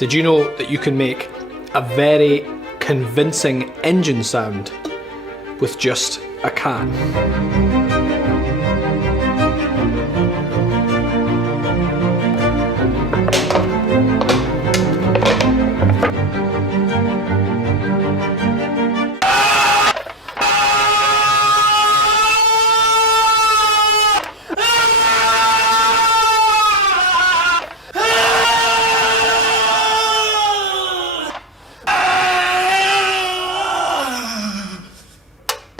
Did you know that you can make a very convincing engine sound with just a cat?